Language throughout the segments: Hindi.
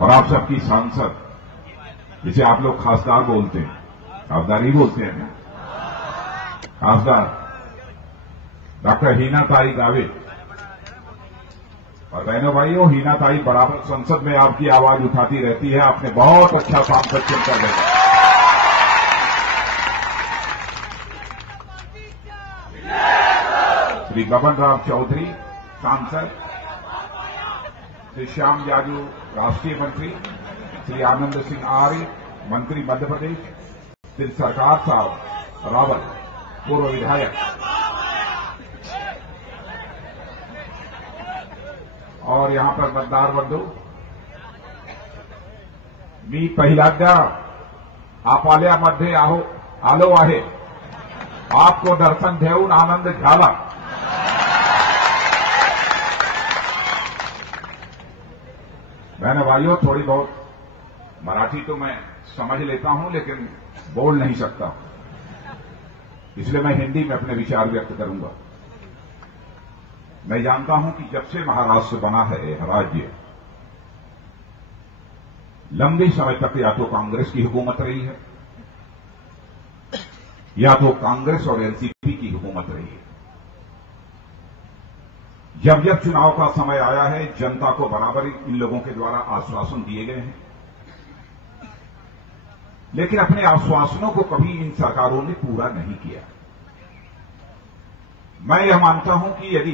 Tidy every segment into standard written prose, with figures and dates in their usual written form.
और आप सबकी सांसद, जिसे आप लोग खासदार बोलते हैं, खासदार ही बोलते हैं ना, खासदार डॉक्टर हीनाताई गावित। और बहनों भाइयों, हीनाताई बराबर संसद में आपकी आवाज उठाती रहती है। आपने बहुत अच्छा सांसद चुनकर देखा। श्री बबन राव चौधरी सांसद, श्री श्याम जाजू राष्ट्रीय मंत्री, श्री आनंद सिंह आर्य मंत्री मध्य प्रदेश, श्री सरकार साहब रावत पूर्व विधायक, और यहां पर मतदार बंधु, मी पहिल्यांदा आपल्यामध्ये आलो आहे, आपको दर्शन घेऊन आनंद झाला। बहनों भाइयों, थोड़ी बहुत मराठी तो मैं समझ लेता हूं, लेकिन बोल नहीं सकता, इसलिए मैं हिंदी में अपने विचार व्यक्त करूंगा। मैं जानता हूं कि जब से महाराष्ट्र बना है राज्य, लंबे समय तक या तो कांग्रेस की हुकूमत रही है, या तो कांग्रेस और एनसीपी की हुकूमत रही है। जब जब चुनाव का समय आया है, जनता को बराबर इन लोगों के द्वारा आश्वासन दिए गए हैं, लेकिन अपने आश्वासनों को कभी इन सरकारों ने पूरा नहीं किया। मैं यह मानता हूं कि यदि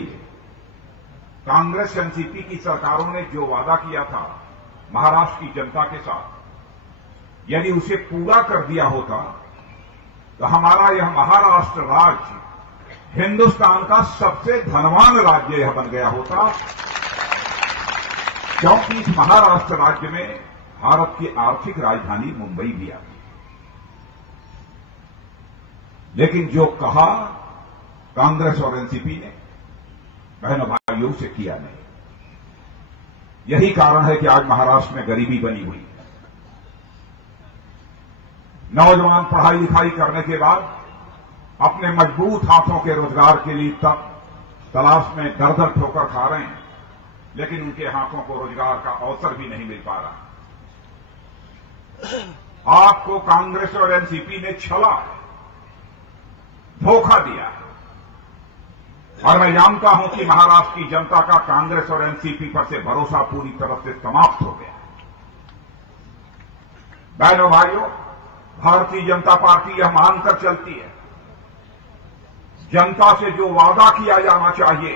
कांग्रेस एनसीपी की सरकारों ने जो वादा किया था महाराष्ट्र की जनता के साथ, यदि उसे पूरा कर दिया होता तो हमारा यह महाराष्ट्र राज्य हिंदुस्तान का सबसे धनवान राज्य यह बन गया होता, क्योंकि इस महाराष्ट्र राज्य में भारत की आर्थिक राजधानी मुंबई भी आती है। लेकिन जो कहा कांग्रेस और एनसीपी ने, बहनों भाइयों, से किया नहीं। यही कारण है कि आज महाराष्ट्र में गरीबी बनी हुई है। नौजवान पढ़ाई लिखाई करने के बाद अपने मजबूत हाथों के रोजगार के लिए तलाश में दर दर ठोकर खा रहे हैं, लेकिन उनके हाथों को रोजगार का अवसर भी नहीं मिल पा रहा। आपको कांग्रेस और एनसीपी ने छला, धोखा दिया, और मैं जानता हूं कि महाराष्ट्र की जनता का कांग्रेस और एनसीपी पर से भरोसा पूरी तरह से समाप्त हो गया। बहनों भाइयों, भारतीय जनता पार्टी यह मानकर चलती है, जनता से जो वादा किया जाना चाहिए,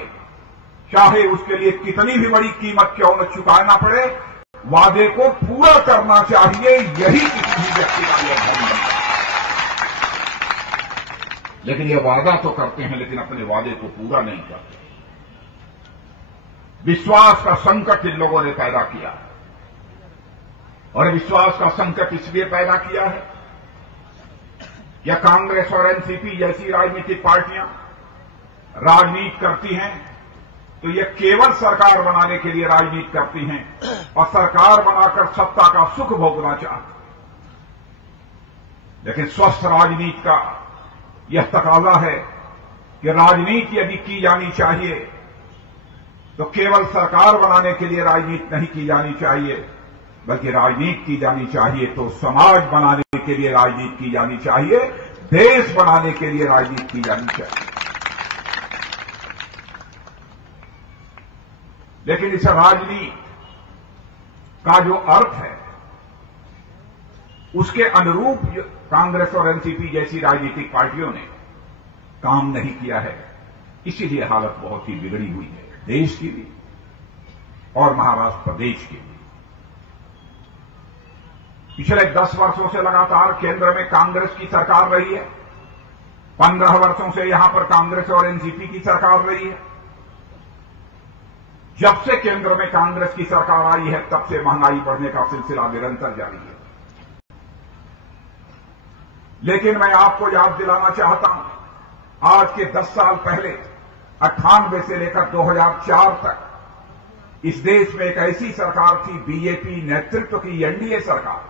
चाहे उसके लिए कितनी भी बड़ी कीमत क्यों न चुकाना पड़े, वादे को पूरा करना चाहिए। यही किसी भी व्यक्ति का यह धर्म है। लेकिन यह वादा तो करते हैं, लेकिन अपने वादे को पूरा नहीं करते। विश्वास का संकट इन लोगों ने पैदा किया, और विश्वास का संकट इसलिए पैदा किया है या कांग्रेस और एनसीपी जैसी राजनीतिक पार्टियां राजनीति करती हैं तो ये केवल सरकार बनाने के लिए राजनीति करती हैं, और सरकार बनाकर सत्ता का सुख भोगना चाहती। लेकिन स्वस्थ राजनीति का यह तकाजा है कि राजनीति यदि की जानी चाहिए तो केवल सरकार बनाने के लिए राजनीति नहीं की जानी चाहिए, बल्कि राजनीति की जानी चाहिए तो समाज बनाने के लिए राजनीति की जानी चाहिए, देश बनाने के लिए राजनीति की जानी चाहिए। लेकिन इस राजनीति का जो अर्थ है, उसके अनुरूप कांग्रेस और एनसीपी जैसी राजनीतिक पार्टियों ने काम नहीं किया है। इसीलिए हालत बहुत ही बिगड़ी हुई है, देश की भी और महाराष्ट्र प्रदेश की भी। पिछले 10 वर्षों से लगातार केंद्र में कांग्रेस की सरकार रही है। 15 वर्षों से यहां पर कांग्रेस और एनसीपी की सरकार रही है। जब से केंद्र में कांग्रेस की सरकार आई है, तब से महंगाई बढ़ने का सिलसिला निरंतर जारी है। लेकिन मैं आपको याद दिलाना चाहता हूं, आज के 10 साल पहले 98 से लेकर 2004 तक इस देश में एक ऐसी सरकार थी, बीजेपी नेतृत्व की एनडीए सरकार,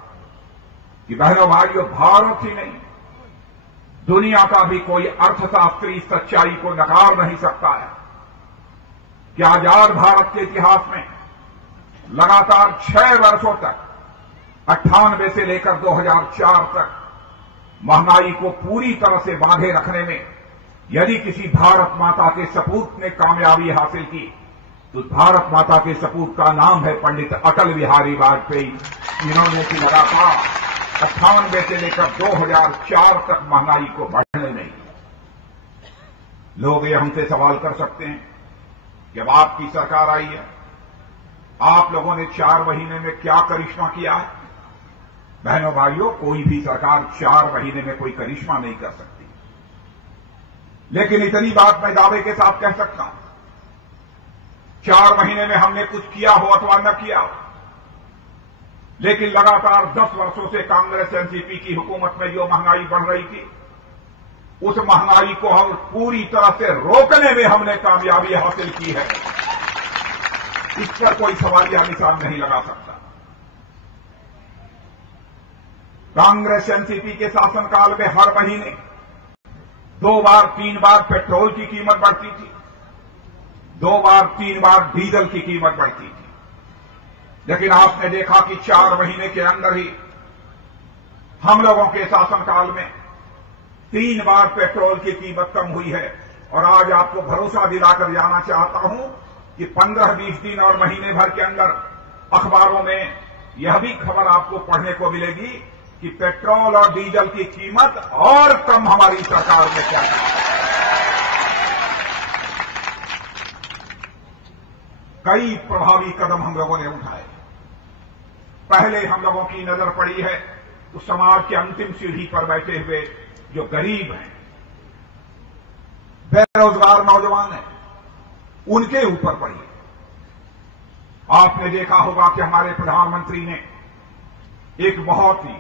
कि बहनों भाइयों, भारत ही नहीं, दुनिया का भी कोई अर्थशास्त्री इस सच्चाई को नकार नहीं सकता है कि आजाद भारत के इतिहास में लगातार 6 वर्षों तक 98 से लेकर 2004 तक महंगाई को पूरी तरह से बांधे रखने में यदि किसी भारत माता के सपूत ने कामयाबी हासिल की तो भारत माता के सपूत का नाम है पंडित अटल बिहारी वाजपेयी। इन्होंने कि लगातार 98 से लेकर 2004 तक महंगाई को बढ़ने नहीं दिया। लोग ये हमसे सवाल कर सकते हैं कि अब आपकी सरकार आई है, आप लोगों ने 4 महीने में क्या करिश्मा किया है? बहनों भाइयों, कोई भी सरकार 4 महीने में कोई करिश्मा नहीं कर सकती, लेकिन इतनी बात मैं दावे के साथ कह सकता हूं, 4 महीने में हमने कुछ किया हो अथवा न किया हो, लेकिन लगातार 10 वर्षों से कांग्रेस एनसीपी की हुकूमत में जो महंगाई बढ़ रही थी, उस महंगाई को हम पूरी तरह से रोकने में हमने कामयाबी हासिल की है। इस पर कोई सवालिया निशान नहीं लगा सकता। कांग्रेस एनसीपी के शासनकाल में हर महीने 2 बार 3 बार पेट्रोल की कीमत बढ़ती थी, 2 बार 3 बार डीजल की कीमत बढ़ती थी, लेकिन आपने देखा कि 4 महीने के अंदर ही हम लोगों के शासनकाल में 3 बार पेट्रोल की कीमत कम हुई है। और आज आपको भरोसा दिलाकर जाना चाहता हूं कि 15-20 दिन और महीने भर के अंदर अखबारों में यह भी खबर आपको पढ़ने को मिलेगी कि पेट्रोल और डीजल की कीमत और कम हमारी सरकार में क्या है। कई प्रभावी कदम हम लोगों ने उठाए। पहले हम लोगों की नजर पड़ी है तो समाज के अंतिम सीढ़ी पर बैठे हुए जो गरीब हैं, बेरोजगार नौजवान हैं, उनके ऊपर पड़ी है। आपने देखा होगा कि हमारे प्रधानमंत्री ने एक बहुत ही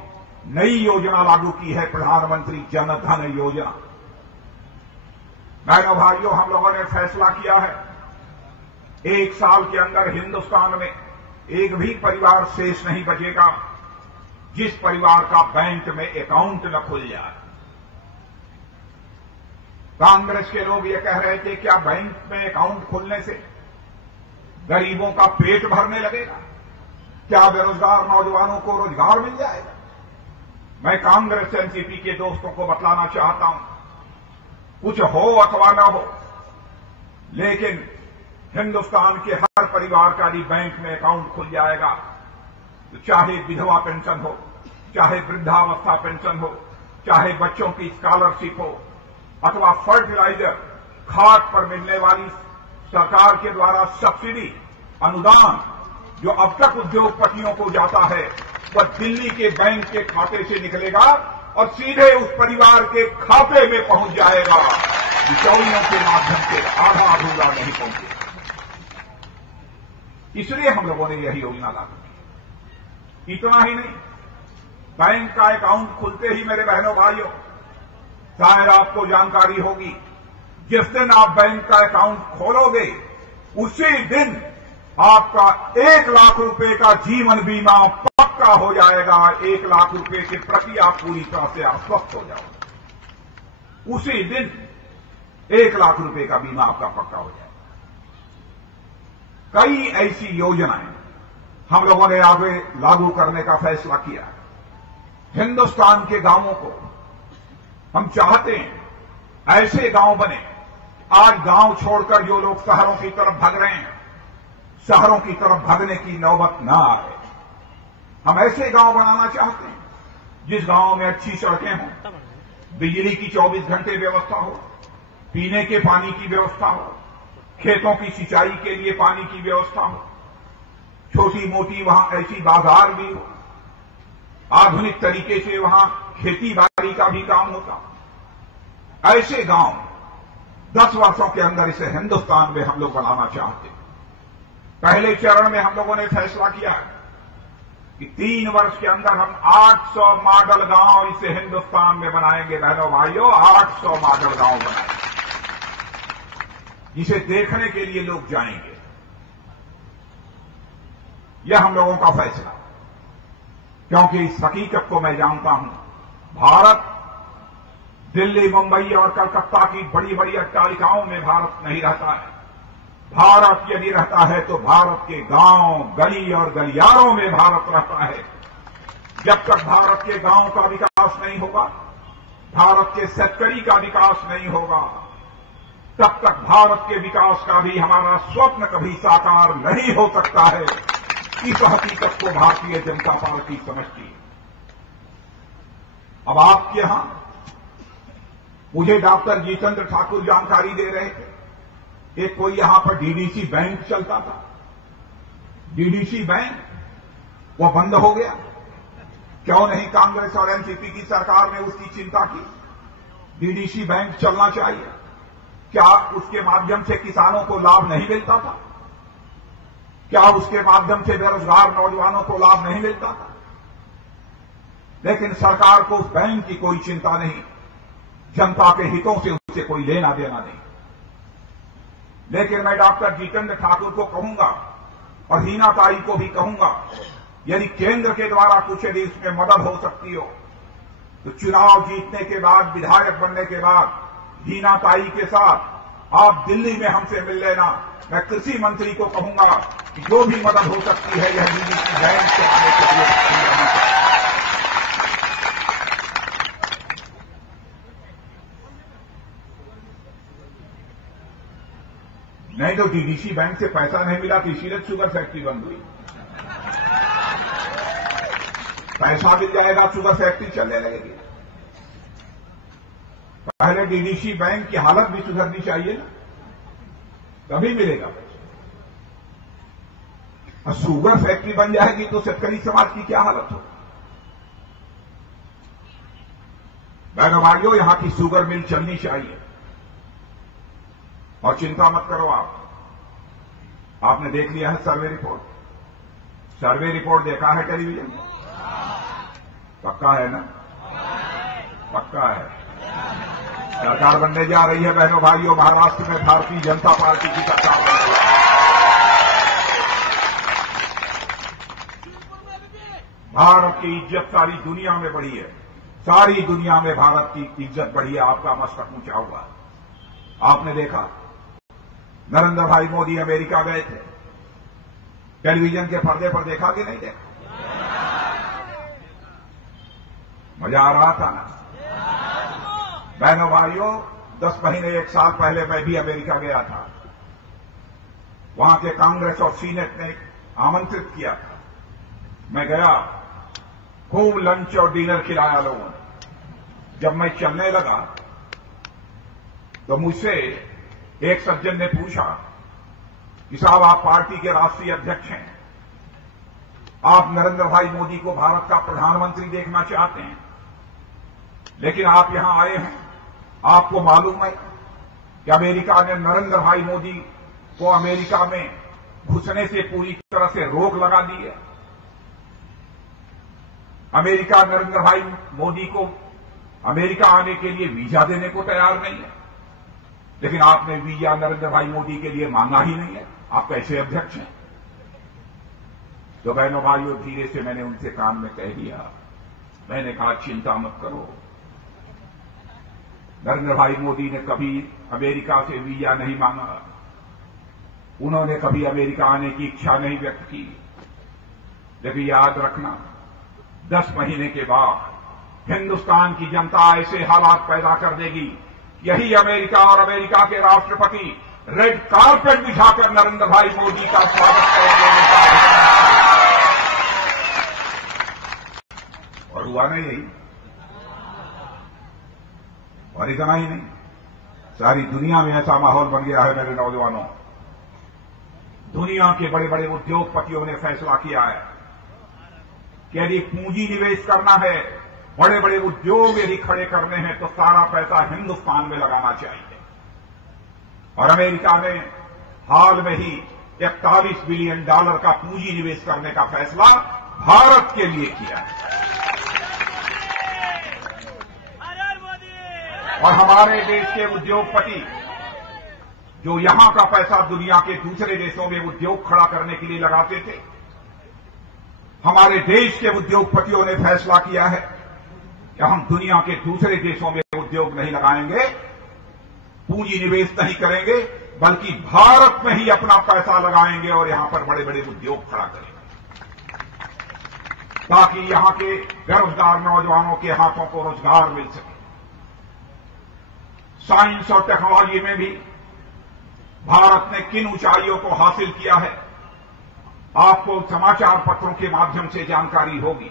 नई योजना लागू की है, प्रधानमंत्री जन धन योजना। बहनों भाइयों, हम लोगों ने फैसला किया है 1 साल के अंदर हिंदुस्तान में एक भी परिवार शेष नहीं बचेगा जिस परिवार का बैंक में अकाउंट न खुल जाए। कांग्रेस के लोग ये कह रहे थे क्या बैंक में अकाउंट खुलने से गरीबों का पेट भरने लगेगा? क्या बेरोजगार नौजवानों को रोजगार मिल जाएगा? मैं कांग्रेस एनसीपी के दोस्तों को बतलाना चाहता हूं, कुछ हो अथवा न हो, लेकिन हिंदुस्तान के हर परिवार का यदि बैंक में अकाउंट खुल जाएगा तो चाहे विधवा पेंशन हो, चाहे वृद्धावस्था पेंशन हो, चाहे बच्चों की स्कॉलरशिप हो, अथवा फर्टिलाइजर खाद पर मिलने वाली सरकार के द्वारा सब्सिडी अनुदान जो अब तक उद्योगपतियों को जाता है, वह दिल्ली के बैंक के खाते से निकलेगा और सीधे उस परिवार के खाते में पहुंच जाएगा, बिचौलियों के माध्यम से आधा अधूरा नहीं पहुंचेगा। इसलिए हम लोगों ने यही योजना लागू की। इतना ही नहीं, बैंक का अकाउंट खुलते ही मेरे बहनों भाइयों, शायद आपको जानकारी होगी, जिस दिन आप बैंक का अकाउंट खोलोगे उसी दिन आपका 1 लाख रुपए का जीवन बीमा पक्का हो जाएगा। 1 लाख रुपए के प्रति आप पूरी तरह से आश्वस्त हो जाओगे। उसी दिन 1 लाख रुपए का बीमा आपका पक्का हो जाएगा। कई ऐसी योजनाएं हम लोगों ने आगे लागू करने का फैसला किया। हिंदुस्तान के गांवों को हम चाहते हैं ऐसे गांव बने। आज गांव छोड़कर जो लोग शहरों की तरफ भाग रहे हैं, शहरों की तरफ भागने की नौबत ना आए। हम ऐसे गांव बनाना चाहते हैं जिस गांव में अच्छी सड़कें हों, बिजली की 24 घंटे व्यवस्था हो, पीने के पानी की व्यवस्था हो, खेतों की सिंचाई के लिए पानी की व्यवस्था हो, छोटी मोटी वहां ऐसी बाजार भी हो, आधुनिक तरीके से वहां खेती बाड़ी का भी काम होता। ऐसे गांव 10 वर्षों के अंदर इसे हिंदुस्तान में हम लोग बनाना चाहते हैं। पहले चरण में हम लोगों ने फैसला किया कि 3 वर्ष के अंदर हम 800 मॉडल गांव इसे हिंदुस्तान में बनाएंगे। बहनों भाइयों, 800 मॉडल गांव बनाएंगे जिसे देखने के लिए लोग जाएंगे। यह हम लोगों का फैसला, क्योंकि इस हकीकत को मैं जानता हूं, भारत दिल्ली, मुंबई और कलकत्ता की बड़ी बड़ी अट्टालिकाओं में भारत नहीं रहता है। भारत यदि रहता है तो भारत के गांव, गली और गलियारों में भारत रहता है। जब तक भारत के गांव का विकास नहीं होगा, भारत के सेक्टरी का विकास नहीं होगा, तब तक भारत के विकास का भी हमारा स्वप्न कभी साकार नहीं हो सकता है। इस हकीकत को भारतीय जनता पार्टी समझती है। अब आपके यहां मुझे डॉक्टर जितेंद्र ठाकुर जानकारी दे रहे थे, एक कोई यहां पर डीडीसी बैंक चलता था, डीडीसी बैंक वो बंद हो गया। क्यों नहीं कांग्रेस और एनसीपी की सरकार ने उसकी चिंता की? डीडीसी बैंक चलना चाहिए। क्या उसके माध्यम से किसानों को लाभ नहीं मिलता था? क्या उसके माध्यम से बेरोजगार नौजवानों को लाभ नहीं मिलता था? लेकिन सरकार को उस बैंक की कोई चिंता नहीं, जनता के हितों से उससे कोई लेना देना नहीं। लेकिन मैं डॉक्टर जितेंद्र ठाकुर को कहूंगा और हीना ताई को भी कहूंगा, यदि केंद्र के द्वारा कुछ यदि इसमें मदद हो सकती हो तो चुनाव जीतने के बाद, विधायक बनने के बाद हीना ताई के साथ आप दिल्ली में हमसे मिल लेना। मैं कृषि मंत्री को कहूंगा कि जो भी मदद हो सकती है यह डीडीसी बैंक चलाने के लिए। नहीं तो डीडीसी बैंक से पैसा नहीं मिला तो इसीलिए शुगर फैक्ट्री बंद हुई। पैसा मिल जाएगा, शुगर फैक्ट्री चलने लगेगी। पहले डीडीसी बैंक की हालत भी सुधरनी चाहिए ना, तभी मिलेगा पैसा। और शुगर फैक्ट्री बन जाएगी तो शेतकरी समाज की क्या हालत हो? बहनों भाइयों, यहां की शुगर मिल चलनी चाहिए। और चिंता मत करो आपने देख लिया है सर्वे रिपोर्ट? सर्वे रिपोर्ट देखा है टेलीविजन में? पक्का है ना? पक्का है। सरकार बनने जा रही है बहनों भाइयों, महाराष्ट्र में भारतीय जनता पार्टी की सरकार बन रही है। भारत की इज्जत सारी दुनिया में बढ़ी है, सारी दुनिया में भारत की इज्जत बढ़ी है, आपका मस्तक ऊंचा हुआ। आपने देखा नरेंद्र भाई मोदी अमेरिका गए थे, टेलीविजन के पर्दे पर देखा कि नहीं देखा? मजा आ रहा था ना? बहनों भाइयों, 10 महीने 1 साल पहले मैं भी अमेरिका गया था। वहां के कांग्रेस और सीनेट ने आमंत्रित किया था। मैं गया, खूब लंच और डिनर खिलाया लोगों ने। जब मैं चलने लगा तो मुझसे एक सज्जन ने पूछा कि साहब, आप पार्टी के राष्ट्रीय अध्यक्ष हैं, आप नरेंद्र भाई मोदी को भारत का प्रधानमंत्री देखना चाहते हैं, लेकिन आप यहां आए हैं, आपको मालूम है कि अमेरिका ने नरेंद्र भाई मोदी को अमेरिका में घुसने से पूरी तरह से रोक लगा दी है। अमेरिका नरेंद्र भाई मोदी को अमेरिका आने के लिए वीजा देने को तैयार नहीं है, लेकिन आपने वीजा नरेंद्र भाई मोदी के लिए मांगा ही नहीं है। आप कैसे अध्यक्ष हैं? तो बहनों भाइयों, धीरे से मैंने उनसे कान में कह दिया। मैंने कहा, चिंता मत करो, नरेंद्र भाई मोदी ने कभी अमेरिका से वीजा नहीं मांगा, उन्होंने कभी अमेरिका आने की इच्छा नहीं व्यक्त की। लेकिन याद रखना, 10 महीने के बाद हिंदुस्तान की जनता ऐसे हालात पैदा कर देगी, यही अमेरिका और अमेरिका के राष्ट्रपति रेड कार्पेट बिछाकर नरेंद्र भाई मोदी का स्वागत करेंगे। और हुआ नहीं यही, और इतना ही नहीं, सारी दुनिया में ऐसा माहौल बन गया है मेरे नौजवानों। दुनिया के बड़े बड़े उद्योगपतियों ने फैसला किया है कि यदि पूंजी निवेश करना है, बड़े बड़े उद्योग यदि खड़े करने हैं, तो सारा पैसा हिंदुस्तान में लगाना चाहिए। और अमेरिका ने हाल में ही $41 बिलियन का पूंजी निवेश करने का फैसला भारत के लिए किया है। और हमारे देश के उद्योगपति जो यहां का पैसा दुनिया के दूसरे देशों में उद्योग खड़ा करने के लिए लगाते थे, हमारे देश के उद्योगपतियों ने फैसला किया है कि हम दुनिया के दूसरे देशों में उद्योग नहीं लगाएंगे, पूंजी निवेश नहीं करेंगे, बल्कि भारत में ही अपना पैसा लगाएंगे और यहां पर बड़े बड़े उद्योग खड़ा करेंगे, ताकि यहां के बेरोजगार नौजवानों के हाथों को रोजगार मिल सके। साइंस और टेक्नोलॉजी में भी भारत ने किन ऊंचाइयों को हासिल किया है, आपको समाचार पत्रों के माध्यम से जानकारी होगी।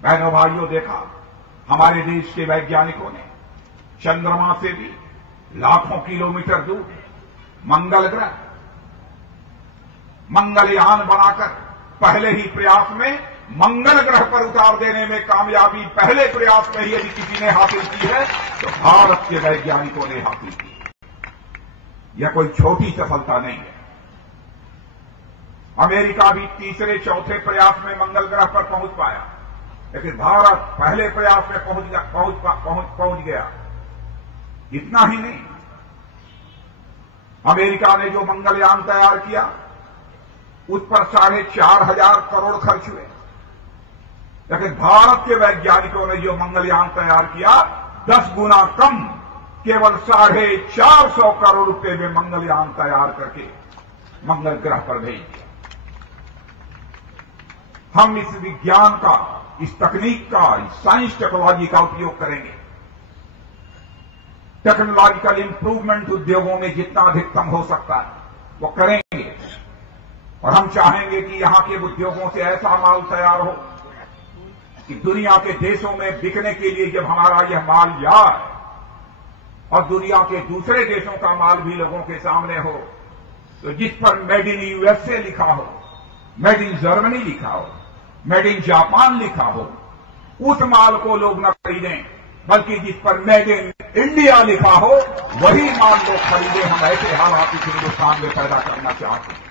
बहनों भाइयों, देखा हमारे देश के वैज्ञानिकों ने चंद्रमा से भी लाखों किलोमीटर दूर मंगल ग्रह मंगलयान बनाकर पहले ही प्रयास में मंगल ग्रह पर उतार देने में कामयाबी पहले प्रयास में ही यदि किसी ने हासिल की है तो भारत के वैज्ञानिकों ने हासिल की। यह कोई छोटी सफलता नहीं है। अमेरिका भी तीसरे चौथे प्रयास में मंगल ग्रह पर पहुंच पाया, लेकिन भारत पहले प्रयास में पहुंच गया। इतना ही नहीं, अमेरिका ने जो मंगलयान तैयार किया उस पर 4,500 करोड़ खर्च हुए, लेकिन भारत के वैज्ञानिकों ने जो मंगलयान तैयार किया 10 गुना कम, केवल 450 करोड़ रुपए में मंगलयान तैयार करके मंगल ग्रह पर भेज दिया। हम इस विज्ञान का, इस तकनीक का, इस साइंस टेक्नोलॉजी का उपयोग करेंगे। टेक्नोलॉजिकल इंप्रूवमेंट उद्योगों में जितना अधिकतम हो सकता है वो करेंगे, और हम चाहेंगे कि यहां के उद्योगों से ऐसा माल तैयार हो कि दुनिया के देशों में बिकने के लिए जब हमारा यह माल जाए और दुनिया के दूसरे देशों का माल भी लोगों के सामने हो, तो जिस पर मेड इन यूएसए लिखा हो, मेड इन जर्मनी लिखा हो, मेड इन जापान लिखा हो, उस माल को लोग न खरीदें, बल्कि जिस पर मेड इन इंडिया लिखा हो वही माल लोग खरीदें। हम ऐसे हालात इस हिंदुस्तान में पैदा करना चाहते हैं।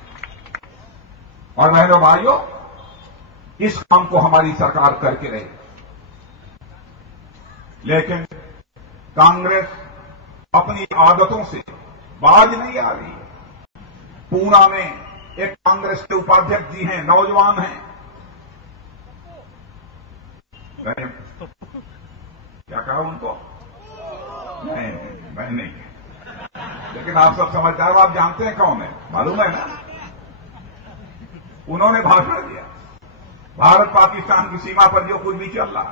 और बहनों भाइयों, इस काम को हमारी सरकार करके रही, लेकिन कांग्रेस अपनी आदतों से बाज नहीं आ रही है। पूना में एक कांग्रेस के उपाध्यक्ष जी हैं, नौजवान हैं, क्या कहा उनको? नहीं, मैं नहीं, लेकिन आप सब समझदार हो, आप जानते हैं कौन है, मालूम है ना? उन्होंने भाषण दिया, भारत पाकिस्तान की सीमा पर जो कुछ भी चल रहा है।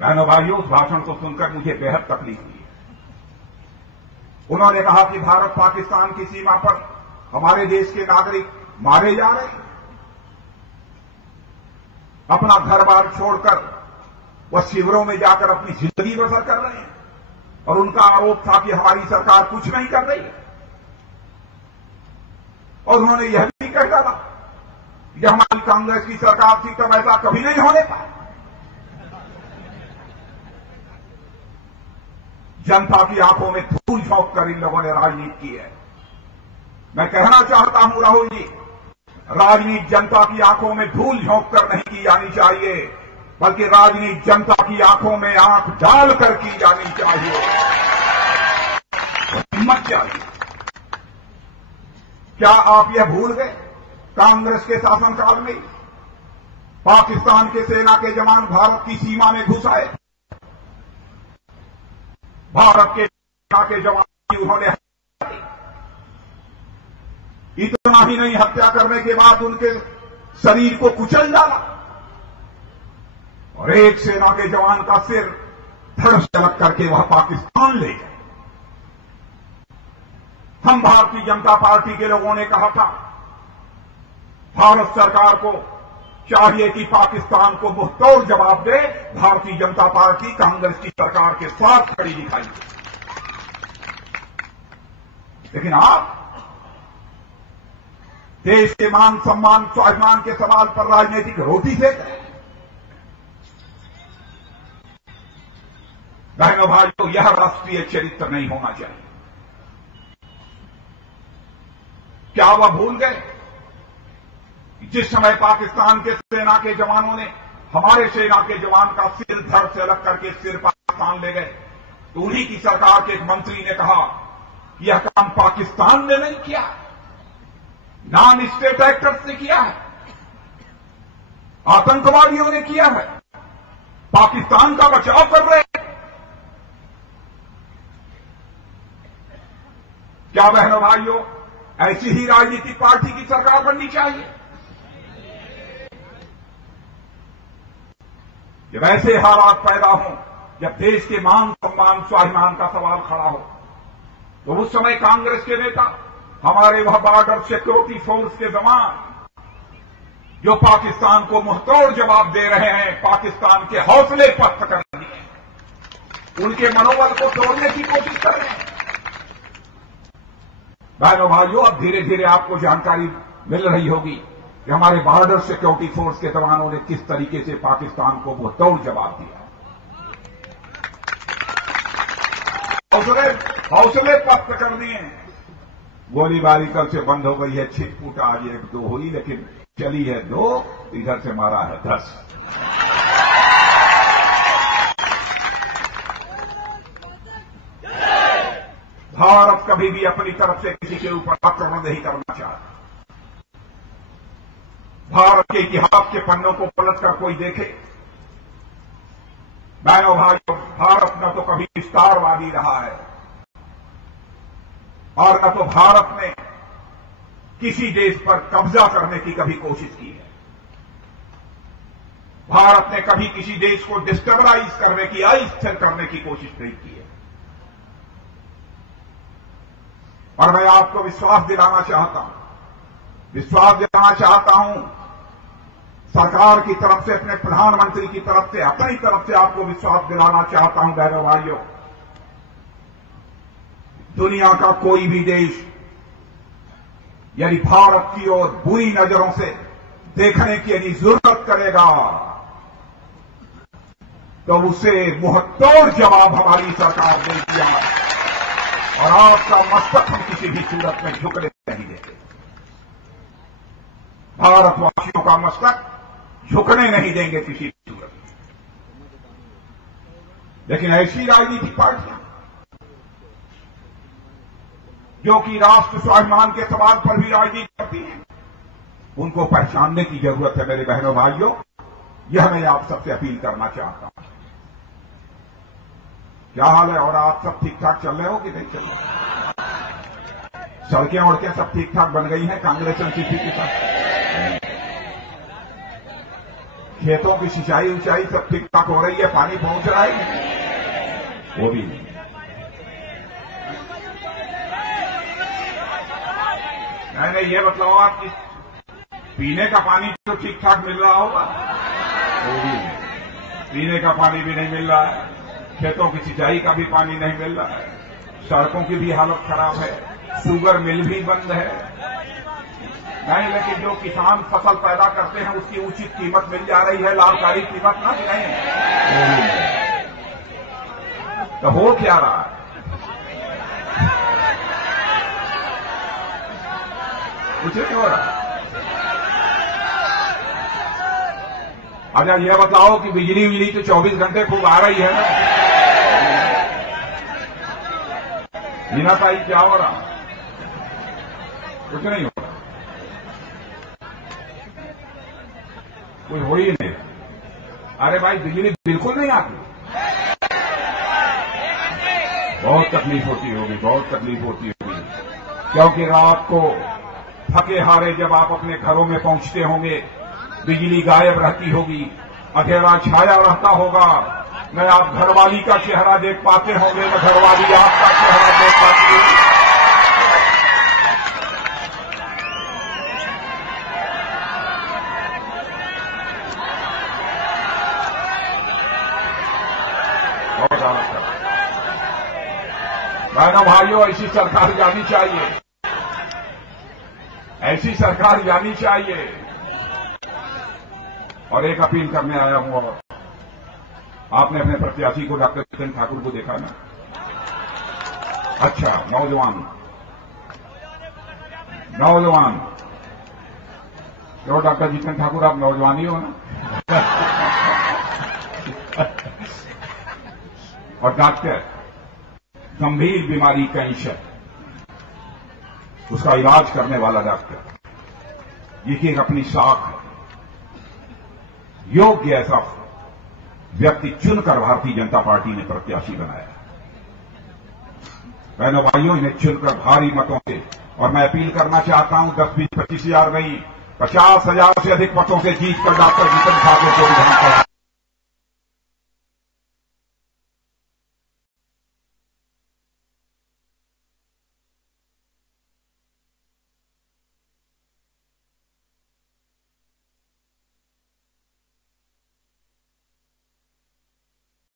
बहनों भाइयों, उस भाषण को सुनकर मुझे बेहद तकलीफ हुई। उन्होंने कहा कि भारत पाकिस्तान की सीमा पर हमारे देश के नागरिक मारे जा रहे हैं, अपना घर बार छोड़कर वह शिविरों में जाकर अपनी जिंदगी बसर कर रहे हैं, और उनका आरोप था कि हमारी सरकार कुछ नहीं कर रही है। और उन्होंने यह भी कह डाला कि हमारी कांग्रेस की सरकार थी तब ऐसा कभी नहीं होने पाया। जनता की आंखों में धूल झोंक कर इन लोगों ने राजनीति की है। मैं कहना चाहता हूं राहुल जी, राजनीति जनता की आंखों में धूल झोंक कर नहीं की जानी चाहिए, बल्कि राजनीति जनता की आंखों में आंख डालकर की जानी चाहिए। हिम्मत चाहिए। क्या आप यह भूल गए? कांग्रेस के शासनकाल में पाकिस्तान के सेना के जवान भारत की सीमा में घुस आए, भारत के सेना के जवान की उन्होंने हत्या की। इतना ही नहीं, हत्या करने के बाद उनके शरीर को कुचल डाला और एक सेना के जवान का सिर धड़ से अलग करके वह पाकिस्तान ले गए। हम भारतीय जनता पार्टी के लोगों ने कहा था, भारत सरकार को चाहिए कि पाकिस्तान को मुंहतोड़ जवाब दे। भारतीय जनता पार्टी कांग्रेस की सरकार के साथ खड़ी दिखाई दे। लेकिन आप देश के मान सम्मान स्वाभिमान के सवाल पर राजनीतिक रोटी सेक रहे हैं। बहनों भाइयों, यह राष्ट्रीय चरित्र नहीं होना चाहिए। क्या वह भूल गए जिस समय पाकिस्तान के सेना के जवानों ने हमारे सेना के जवान का सिर धड़ से अलग करके सिर पाकिस्तान ले गए, तो उन्हीं की सरकार के एक मंत्री ने कहा यह काम पाकिस्तान ने नहीं किया, नॉन स्टेट एक्टर्स ने किया है, आतंकवादियों ने किया है, पाकिस्तान का बचाव कर रहे हैं। क्या बहनों भाइयों, ऐसी ही राजनीतिक पार्टी की सरकार बननी चाहिए? जब ऐसे हालात पैदा हों, जब देश के मान सम्मान स्वाभिमान का सवाल खड़ा हो, तो उस समय कांग्रेस के नेता, हमारे वह बॉर्डर सिक्योरिटी फोर्स के जवान जो पाकिस्तान को मुंहतोड़ जवाब दे रहे हैं, पाकिस्तान के हौसले पस्त कर दिए, उनके मनोबल को तोड़ने की कोशिश कर रहे हैं। बहनों भाइयों, अब धीरे धीरे आपको जानकारी मिल रही होगी कि हमारे बॉर्डर सिक्योरिटी फोर्स के जवानों ने किस तरीके से पाकिस्तान को मुंहतोड़ जवाब दिया। हौसले पस्त कर दिए। गोलीबारी कल से बंद हो गई है, छिटपुट आज 1-2 हुई, लेकिन चली है 2, इधर से मारा है 10। भारत कभी भी अपनी तरफ से किसी के ऊपर आक्रमण नहीं करना चाहता। भारत के इतिहास के पन्नों को पलटकर कोई देखे, बहनों भाइयों, भारत न तो कभी विस्तारवादी रहा है और न तो भारत ने किसी देश पर कब्जा करने की कभी कोशिश की है। भारत ने कभी किसी देश को डिस्टेबलाइज करने की, अस्थिर करने की कोशिश नहीं की है। और मैं आपको विश्वास दिलाना चाहता हूं, सरकार की तरफ से, अपने प्रधानमंत्री की तरफ से, अपनी तरफ से आपको विश्वास दिलाना चाहता हूं बहनों भाइयों, दुनिया का कोई भी देश यदि भारत की ओर बुरी नजरों से देखने की यदि जरूरत करेगा तो उसे मुंहतोड़ जवाब हमारी सरकार देगी और आपका मस्तक हम किसी भी सूरत में झुकने नहीं देंगे। भारतवासियों का मस्तक झुकने नहीं देंगे किसी भी सूरत में। लेकिन ऐसी राजनीतिक पार्टियां जो कि राष्ट्र स्वाभिमान के सवाल पर भी राजनीति करती हैं, उनको पहचानने की जरूरत है मेरे बहनों भाइयों। यह मैं आप सबसे अपील करना चाहता हूं। क्या हाल है? और आप सब ठीक ठाक चल रहे हो कि नहीं चल रहे? सड़कें वड़कें सब ठीक ठाक बन गई हैं कांग्रेस एनसीपी के साथ? खेतों की सिंचाई ऊंचाई सब ठीक ठाक हो रही है? पानी पहुंच रहा है? वो भी नहीं। नहीं, ये बताओ आप कि पीने का पानी तो ठीक ठाक मिल रहा होगा? वो भी नहीं। पीने का पानी भी नहीं मिल रहा है, खेतों की सिंचाई का भी पानी नहीं मिल रहा है, सड़कों की भी हालत खराब है, शुगर मिल भी बंद है। नहीं, लेकिन जो किसान फसल पैदा करते हैं उसकी उचित कीमत मिल जा रही है, लाभकारी कीमत ना कि नहीं? तो हो क्या रहा है? कुछ नहीं हो रहा। अच्छा ये बताओ कि बिजली तो 24 घंटे खूब आ रही है ना? मीना ताई क्या हो रहा? कुछ नहीं हो रहा, कुछ हो ही नहीं। अरे भाई बिजली बिल्कुल नहीं आती, बहुत तकलीफ होती होगी, बहुत तकलीफ होती होगी, क्योंकि रात को थके हारे जब आप अपने घरों में पहुंचते होंगे बिजली गायब रहती होगी, अंधेरा छाया रहता होगा, न आप घरवाली का चेहरा देख पाते होंगे, न घरवाली आपका चेहरा देख पाती होगी। बहनों भाइयों, ऐसी सरकार जानी चाहिए, ऐसी सरकार जानी चाहिए। और एक अपील करने आया हूं, और आपने अपने प्रत्याशी को डॉक्टर जितेंद्र ठाकुर को देखा ना? अच्छा, नौजवान क्यों डॉक्टर जितेंद्र ठाकुर, आप नौजवान ही हो ना? और डॉक्टर गंभीर बीमारी कैंसर, उसका इलाज करने वाला डॉक्टर, ये एक अपनी साख है। योग्य ऐसा व्यक्ति चुनकर भारतीय जनता पार्टी ने प्रत्याशी बनाया। बहनों भाइयों, इन्हें चुनकर भारी मतों से, और मैं अपील करना चाहता हूं 10, 20, 25 हजार नहीं, 50,000 से अधिक मतों से जीतकर डॉक्टर जीतन ठाकुर को विधानसभा